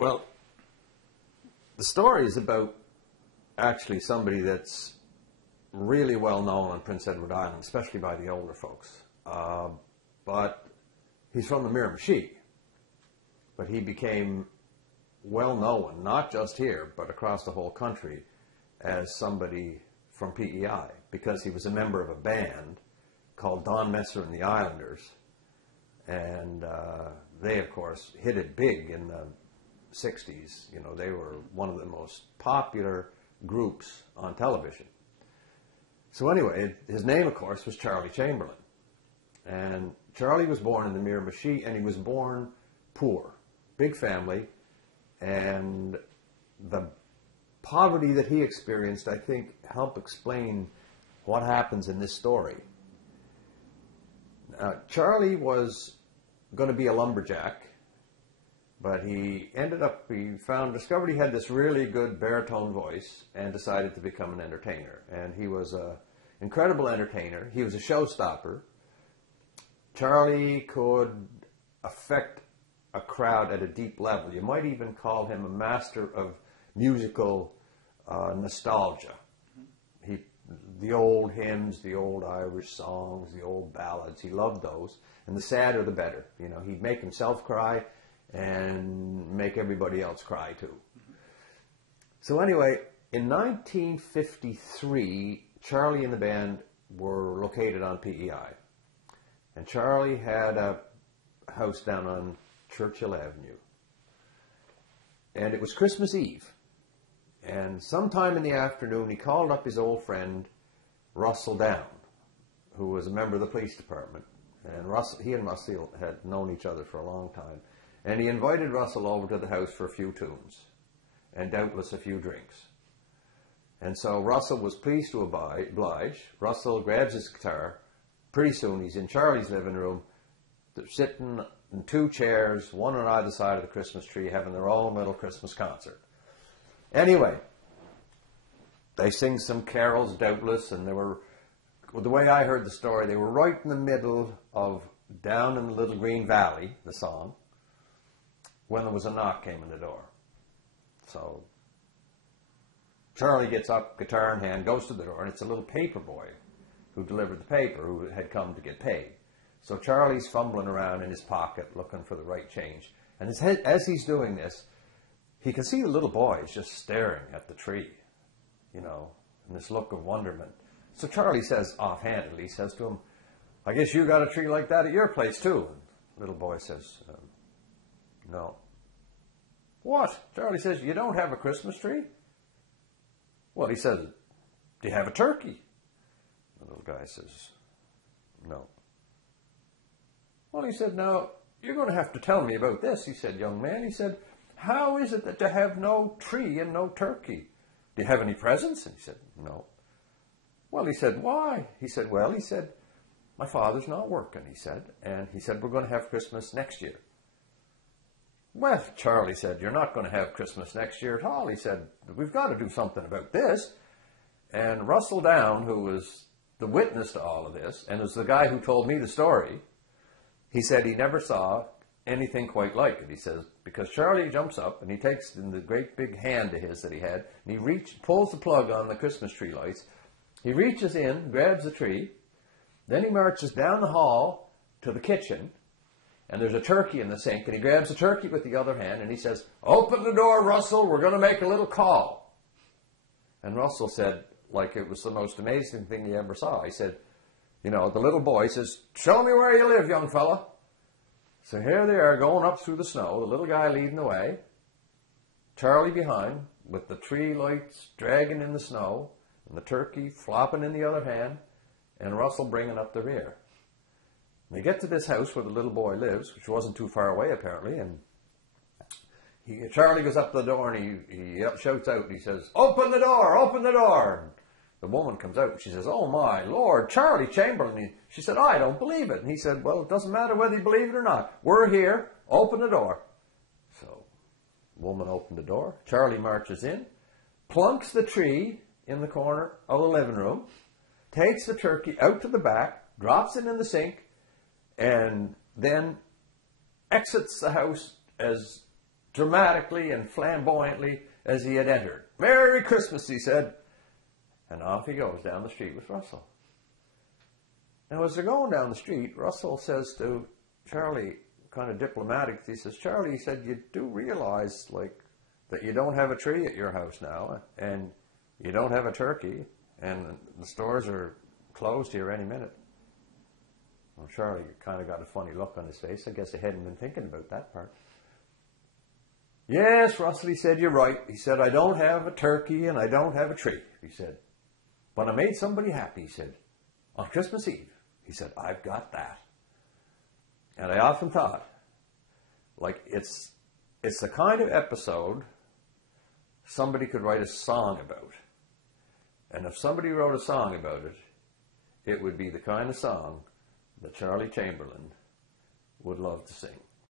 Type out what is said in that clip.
Well, the story is about actually somebody that's really well known on Prince Edward Island, especially by the older folks. But he's from the Miramichi. But he became well known, not just here, but across the whole country, as somebody from PEI, because he was a member of a band called Don Messer and the Islanders. And they, of course, hit it big in the 60s. You know, they were one of the most popular groups on television. So anyway, his name, of course, was Charlie Chamberlain. And Charlie was born in the Miramichi, and he was born poor, big family, and the poverty that he experienced, I think, helped explain what happens in this story. Charlie was going to be a lumberjack, but he discovered he had this really good baritone voice and decided to become an entertainer. And he was an incredible entertainer. He was a showstopper. Charlie could affect a crowd at a deep level. You might even call him a master of musical nostalgia. The old hymns, the old Irish songs, the old ballads, he loved those. And the sadder the better. You know, he'd make himself cry and make everybody else cry too. So anyway, in 1953, Charlie and the band were located on PEI. And Charlie had a house down on Churchill Avenue. And it was Christmas Eve. And sometime in the afternoon, he called up his old friend, Russell Down, who was a member of the police department. And he and Russell had known each other for a long time. And he invited Russell over to the house for a few tunes, and doubtless a few drinks. And so Russell was pleased to oblige. Russell grabs his guitar. Pretty soon he's in Charlie's living room. They're sitting in two chairs, one on either side of the Christmas tree, having their own little Christmas concert. Anyway, they sing some carols, doubtless, and they were, the way I heard the story, they were right in the middle of Down in the Little Green Valley, the song, when there was a knock came in the door. So Charlie gets up, guitar in hand, goes to the door, and it's a little paper boy who delivered the paper, who had come to get paid. So Charlie's fumbling around in his pocket looking for the right change. And as he's doing this, he can see the little boy is just staring at the tree, you know, in this look of wonderment. So Charlie says, offhandedly, he says to him, "I guess you got a tree like that at your place too." And the little boy says, "No." "What?" Charlie says, "You don't have a Christmas tree?" "Well," he says, "do you have a turkey?" The little guy says, "No." "Well," he said, "now, you're going to have to tell me about this." He said, "Young man," he said, "how is it that you have no tree and no turkey? Do you have any presents?" And he said, "No." "Well," he said, "why?" He said, "Well," he said, "my father's not working," he said, "and he said, we're going to have Christmas next year." "Well," Charlie said, "you're not going to have Christmas next year at all." He said, "We've got to do something about this." And Russell Down, who was the witness to all of this, and was the guy who told me the story, he said he never saw anything quite like it. He says, because Charlie jumps up and he takes in the great big hand of his that he had, and he pulls the plug on the Christmas tree lights. He reaches in, grabs the tree, then he marches down the hall to the kitchen, and there's a turkey in the sink, and he grabs the turkey with the other hand, and he says, "Open the door, Russell, we're going to make a little call." And Russell said, like it was the most amazing thing he ever saw. He said, you know, the little boy says, "Show me where you live, young fella." So here they are going up through the snow, the little guy leading the way, Charlie behind, with the tree lights dragging in the snow, and the turkey flopping in the other hand, and Russell bringing up the rear. And they get to this house where the little boy lives, which wasn't too far away apparently, and Charlie goes up to the door and he shouts out, and he says, "Open the door, open the door." And the woman comes out and she says, "Oh my Lord, Charlie Chamberlain." She said, "I don't believe it." And he said, "Well, it doesn't matter whether you believe it or not. We're here. Open the door." So the woman opened the door. Charlie marches in, plunks the tree in the corner of the living room, takes the turkey out to the back, drops it in the sink, and then exits the house as dramatically and flamboyantly as he had entered. "Merry Christmas," he said. And off he goes down the street with Russell. Now, as they're going down the street, Russell says to Charlie, kind of diplomatic, he says, "Charlie," he said, "you do realize, like, that you don't have a tree at your house now, and you don't have a turkey, and the stores are closed here any minute." Well, Charlie kind of got a funny look on his face. I guess he hadn't been thinking about that part. "Yes, Russell," he said, "you're right." He said, "I don't have a turkey and I don't have a tree," he said. "But I made somebody happy," he said, "on Christmas Eve." He said, "I've got that." And I often thought, like, it's the kind of episode somebody could write a song about. And if somebody wrote a song about it, it would be the kind of song that Charlie Chamberlain would love to sing.